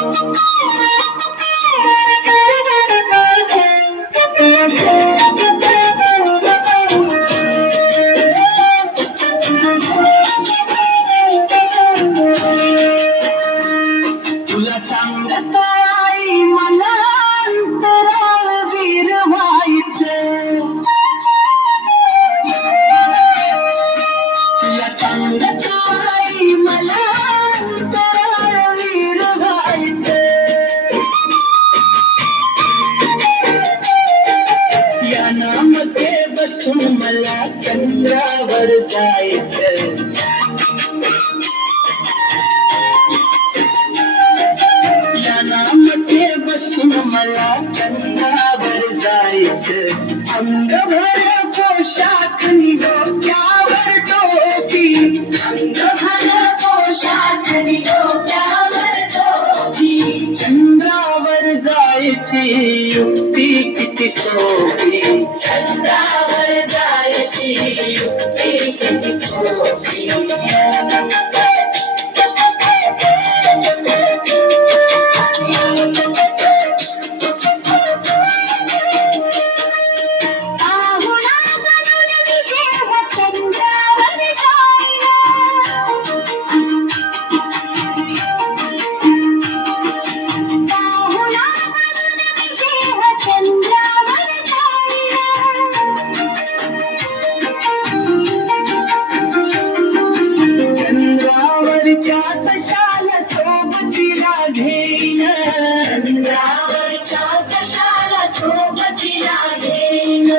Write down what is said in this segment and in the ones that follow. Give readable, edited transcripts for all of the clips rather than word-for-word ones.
तुला सांगत आई मला अंतराळ वीर व्हायचं. तुला सांगत आई मला अंतराळ वीर व्हायचं. या नामध्ये बसून मला चंद्रावर जायचं. या नामध्ये बसून मला चंद्रावर जायचं. अंगभर पोशाख नि डोक्यावर टोपी. अंगभर पोशाख नि डोक्यावर टोपी. चंद्रावर जायची युक्ती किती सोपी. चंद्रावर जायची युक्ती किती सोपी. चंद्रावरच्या सशाला सोबतीला घेईन. चंद्रावरच्या सशाला सोबतीला घेईन.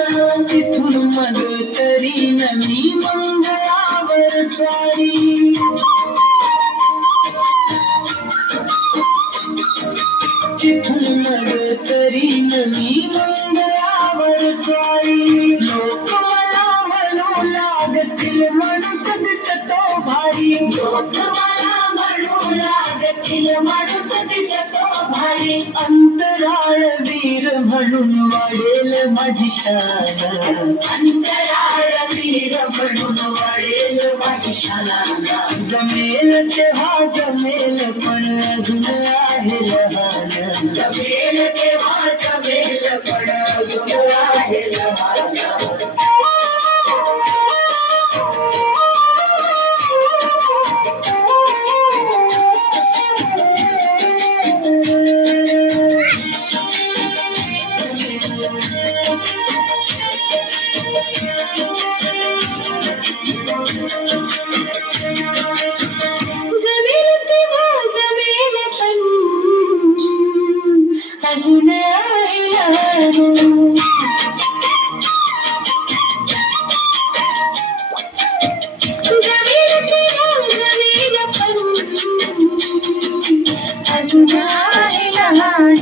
तिथून मग तरीन मी मंगळावर स्वारी. तिथून मग तरीन मी मंगळावर स्वारी. लोक मला म्हणू लागतील माणूस दिसतो भारी. लोक मला म्हणू लागतील माणूस दिसतो भारी. अंतराळ वीर म्हणून वाढेल माझी शान. अंतराळ वीर म्हणून वाढेल माझी शान. जमेल तेव्हा जमेल पण अजून आहे लहान. जमेल तेव्हा जमेल पण अजून आहे लहान. जमेल तेव्हा जमेल पण अजून आहे लहान. जमेल तेव्हा जमेल पण अजून आहे लहान.